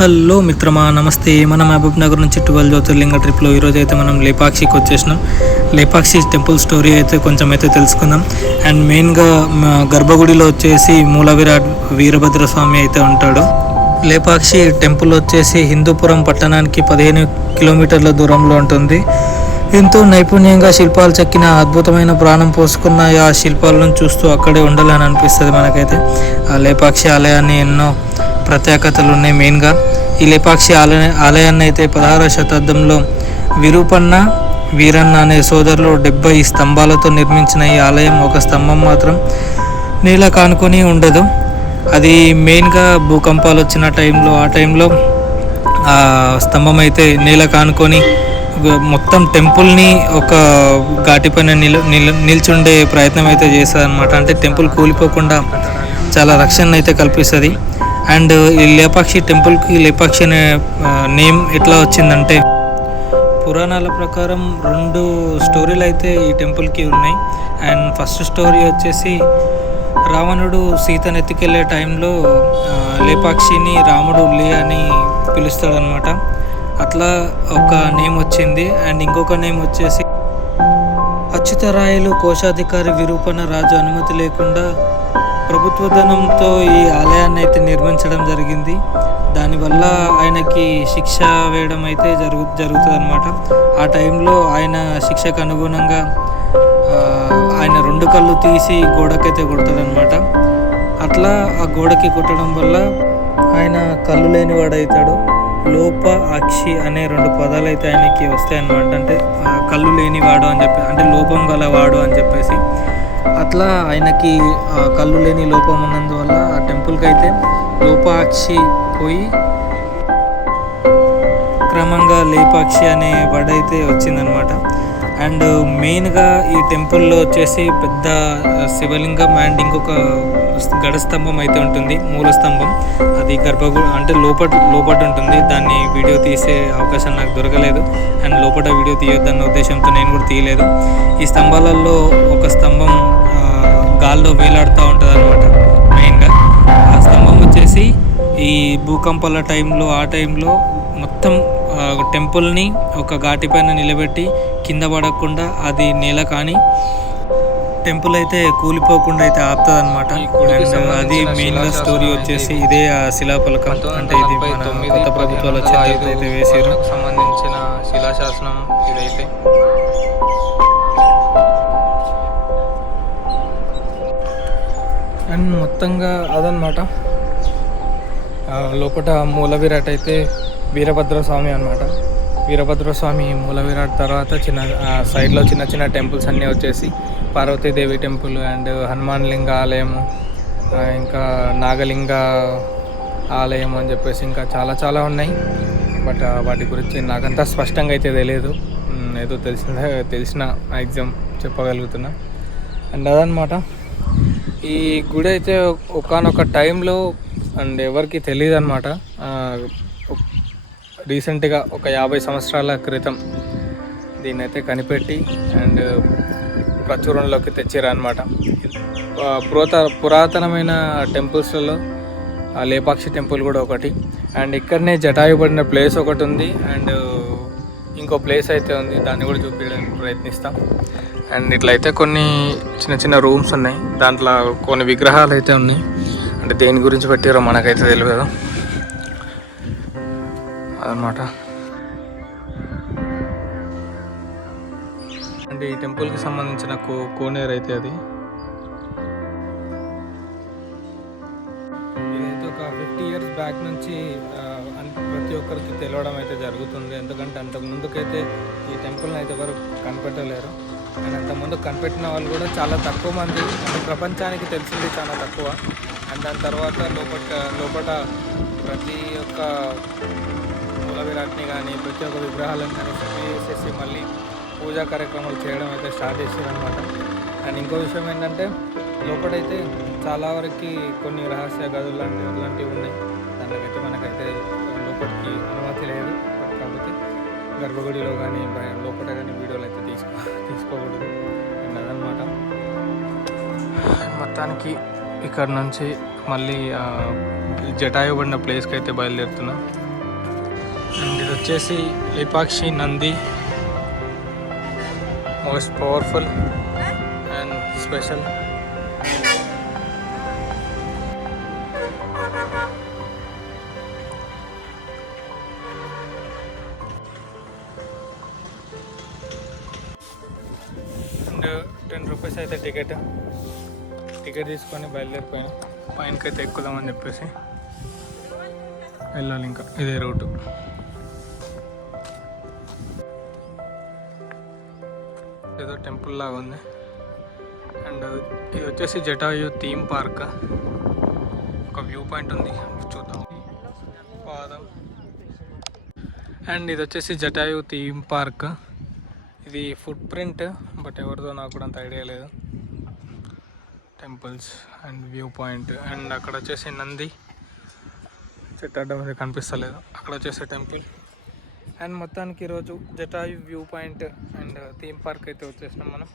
Hello మిత్రమా, నమస్తే. మన మహబూబ్ నగర్ నుంచి 12 జ్యోతిర్లింగ ట్రిప్లో ఈరోజు అయితే మనం లేపాక్షికి వచ్చేసినాం. లేపాక్షి టెంపుల్ స్టోరీ అయితే కొంచెం అయితే తెలుసుకుందాం. అండ్ మెయిన్గా గర్భగుడిలో వచ్చేసి మూల విరాట్ వీరభద్ర స్వామి అయితే ఉంటాడు. లేపాక్షి టెంపుల్ వచ్చేసి హిందూపురం పట్టణానికి 15 కిలోమీటర్ల దూరంలో ఉంటుంది. ఎంతో నైపుణ్యంగా శిల్పాలు చెక్కిన అద్భుతమైన ప్రాణం పోసుకున్న ఆ శిల్పాలను చూస్తూ అక్కడే ఉండాలని అనిపిస్తుంది మనకైతే. ఆ లేపాక్షి ఆలయాన్ని ఎన్నో ప్రత్యేకతలు ఉన్నాయి. మెయిన్గా ఈ లేపాక్షి ఆలయాన్ని అయితే 16వ శతాబ్దంలో విరూపన్న వీరన్న అనే సోదరులు 70 స్తంభాలతో నిర్మించిన ఈ ఆలయం ఒక స్తంభం మాత్రం నీళ్ళ కానుకొని ఉండదు. అది మెయిన్గా భూకంపాలు వచ్చిన ఆ టైంలో ఆ స్తంభం అయితే నేల కానుకొని మొత్తం టెంపుల్ని ఒక ఘాటిపైన నిల్చుండే ప్రయత్నం అయితే చేస్తుంది అనమాట. అంటే టెంపుల్ కూలిపోకుండా చాలా రక్షణ అయితే కల్పిస్తుంది. అండ్ ఈ లేపాక్షి టెంపుల్కి లేపాక్షి అనే నేమ్ ఎట్లా వచ్చిందంటే, పురాణాల ప్రకారం 2 స్టోరీలు అయితే ఈ టెంపుల్కి ఉన్నాయి. అండ్ ఫస్ట్ స్టోరీ వచ్చేసి రావణుడు సీతను ఎత్తుకెళ్ళే టైంలో లేపాక్షిని రాముడు లే అని పిలుస్తాడనమాట. అట్లా ఒక నేమ్ వచ్చింది. అండ్ ఇంకొక నేమ్ వచ్చేసి అచ్యుతరాయలు కోశాధికారి విరూపణ రాజు అనుమతి లేకుండా ప్రభుత్వ ధనంతో ఈ ఆలయాన్ని అయితే నిర్మించడం జరిగింది. దానివల్ల ఆయనకి శిక్ష వేయడం అయితే జరుగుతుంది అనమాట. ఆ టైంలో ఆయన శిక్షకు అనుగుణంగా ఆయన 2 కళ్ళు తీసి గోడకైతే కొడతాడనమాట. అట్లా ఆ గోడకి కొట్టడం వల్ల ఆయన కళ్ళు లేనివాడవుతాడు. లోప అక్షి అనే 2 పదాలు అయితే ఆయనకి వస్తాయన్నమాట. అంటే కళ్ళు లేనివాడు అని చెప్పి, అంటే లోపం గలవాడు అని చెప్పేసి. అట్లా ఆయనకి కళ్ళు లేని లోపం ఉన్నందువల్ల ఆ టెంపుల్కి అయితే లోపాక్షి పోయి క్రమంగా లేపాక్షి అనే వర్డ్ అయితే వచ్చిందనమాట. అండ్ మెయిన్గా ఈ టెంపుల్లో వచ్చేసి పెద్ద శివలింగం అండ్ ఇంకొక గడ స్తంభం అయితే ఉంటుంది, మూల స్తంభం. అది అంటే లోపట ఉంటుంది. దాన్ని వీడియో తీసే అవకాశం నాకు దొరకలేదు. అండ్ లోపల వీడియో తీయొద్దన్న ఉద్దేశంతో నేను కూడా తీయలేదు. ఈ స్తంభాలలో ఒక స్తంభం గాల్లో వేలాడుతూ ఉంటుంది అనమాట. మెయిన్గా ఆ స్తంభం వచ్చేసి ఈ భూకంపాల ఆ టైంలో మొత్తం టెంపుల్ని ఒక ఘాటిపైన నిలబెట్టి కింద పడకుండా అది నేల కానీ టెంపుల్ అయితే కూలిపోకుండా అయితే ఆపుతుంది అనమాట. అండ్ అది మెయిన్గా స్టోరీ వచ్చేసి ఇదే ఆ శిలాఫలకం. అంటే ఇది మన కొత్త ప్రభుత్వాలు వచ్చే అయితే వేసారు సంబంధించిన శిలాశాసనం ఇదైతే. అండ్ మొత్తంగా అదనమాట. లోపల మూల విరాట్ అయితే వీరభద్ర స్వామి అనమాట. వీరభద్ర స్వామి మూల విరాట్ తర్వాత సైడ్లో చిన్న టెంపుల్స్ అన్నీ వచ్చేసి పార్వతీదేవి టెంపుల్ అండ్ హనుమాన్ లింగ ఆలయము, ఇంకా నాగలింగ ఆలయం అని చెప్పేసి ఇంకా చాలా ఉన్నాయి. బట్ వాటి గురించి నాకంతా స్పష్టంగా అయితే తెలియదు. ఏదో తెలిసిన మ్యాక్సిమం చెప్పగలుగుతున్నా. అండ్ అదనమాట. ఈ గుడి అయితే ఒకానొక టైంలో అండ్ ఎవరికి తెలియదు అనమాట. రీసెంట్గా ఒక 50 సంవత్సరాల క్రితం దీన్ని అయితే కనిపెట్టి అండ్ ప్రచురణలోకి తెచ్చారనమాట. పురాతనమైన టెంపుల్స్లలో లేపాక్షి టెంపుల్ కూడా ఒకటి. అండ్ ఇక్కడనే జటాయుబడిన ప్లేస్ ఒకటి ఉంది. అండ్ ఇంకో ప్లేస్ అయితే ఉంది, దాన్ని కూడా చూపించడానికి ప్రయత్నిస్తాం. అండ్ ఇట్లయితే కొన్ని చిన్న రూమ్స్ ఉన్నాయి. దాంట్లో కొన్ని విగ్రహాలు అయితే ఉన్నాయి. అంటే దేని గురించి పెట్టారో మనకైతే తెలియదు అదనమాట. అంటే ఈ టెంపుల్కి సంబంధించిన కోనేరు అయితే అది. ఇదైతే ఒక 50 ఇయర్స్ బ్యాక్ నుంచి ప్రతి ఒక్కరికి తెలియడం అయితే జరుగుతుంది. ఎందుకంటే అంతకు ముందుకైతే ఈ టెంపుల్ని అయితే ఎవరు కనిపెట్టలేరు. అండ్ అంతకుముందు కనిపెట్టిన వాళ్ళు కూడా చాలా తక్కువ మంది. అంటే ప్రపంచానికి తెలిసింది చాలా తక్కువ. అండ్ దాని తర్వాత లోపల ప్రతి ఒక్క మూల విరాట్ని కానీ ప్రతి ఒక్క విగ్రహాలను కానీ సెట్ చేసేసి మళ్ళీ పూజా కార్యక్రమాలు చేయడం అయితే స్టార్ట్ చేశారనమాట. అండ్ ఇంకో విషయం ఏంటంటే లోపలైతే చాలా వరకు కొన్ని రహస్య గదులు లాంటివి ఉన్నాయి. దానికైతే మనకైతే లోపలికి అనుమతి లేదు. కాకపోతే గర్భగుడిలో కానీ లోపల కానీ వీడియోలు అయితే తీసుకోకూడదు. అండ్ అదనమాట. మొత్తానికి ఇక్కడ నుంచి మళ్ళీ జటాయుబడిన ప్లేస్కి అయితే బయలుదేరుతున్నా. వచ్చేసి Lepakshi Nandi, most powerful and special. And 10 rupees అయితే టికెట్ తీసుకొని బయలుదేరిపోయినా. పైనకైతే ఎక్కుదామని చెప్పేసి వెళ్ళాలి, ఇంకా ఇదే రూటు. ఏదో టెంపుల్ లాగా ఉంది. అండ్ ఇది వచ్చేసి జటాయు థీమ్ పార్క్. ఒక వ్యూ పాయింట్ ఉంది, చూద్దాం. పాదం. అండ్ ఇది వచ్చేసి జటాయు థీమ్ పార్క్. ఇది ఫుట్ ప్రింట్, బట్ ఎవరిదో నాకు కూడా అంత ఐడియా లేదు. Temples and view point. And అక్కడ వచ్చేసి నంది చెట్టు అడ్డం కనిపిస్తలేదు, అక్కడ వచ్చేసి టెంపుల్. అండ్ మొత్తానికి ఈరోజు Jatayu view point and theme park అయితే వచ్చేసినాం మనం.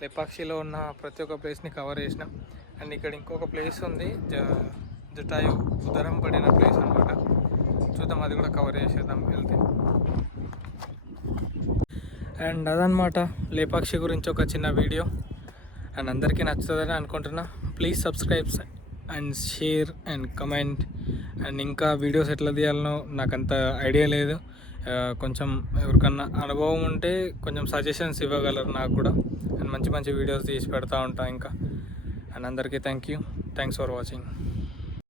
లేపాక్షిలో ఉన్న ప్రతి ఒక్క ప్లేస్ని కవర్ చేసినాం. అండ్ ఇక్కడ ఇంకొక ప్లేస్ ఉంది, జటాయు ఉదరం పడిన ప్లేస్ అనమాట. చూద్దాం, అది కూడా కవర్ చేసేద్దాం వెళ్తే. అండ్ అదనమాట లేపాక్షి గురించి ఒక చిన్న వీడియో. అండ్ అందరికీ నచ్చుతుందని అనుకుంటున్నా. Please subscribe and share and comment. And ఇంకా వీడియోస్ ఎట్లా తీయాలనో నాకంత ఐడియా లేదు. కొంచెం ఎవరికన్నా అనుభవం ఉంటే కొంచెం సజెషన్స్ ఇవ్వగలరు నాకు కూడా. అండ్ మంచి మంచి వీడియోస్ తీసి పెడతా ఉంటాను ఇంకా. అండ్ అందరికీ థ్యాంక్స్ ఫర్ వాచింగ్.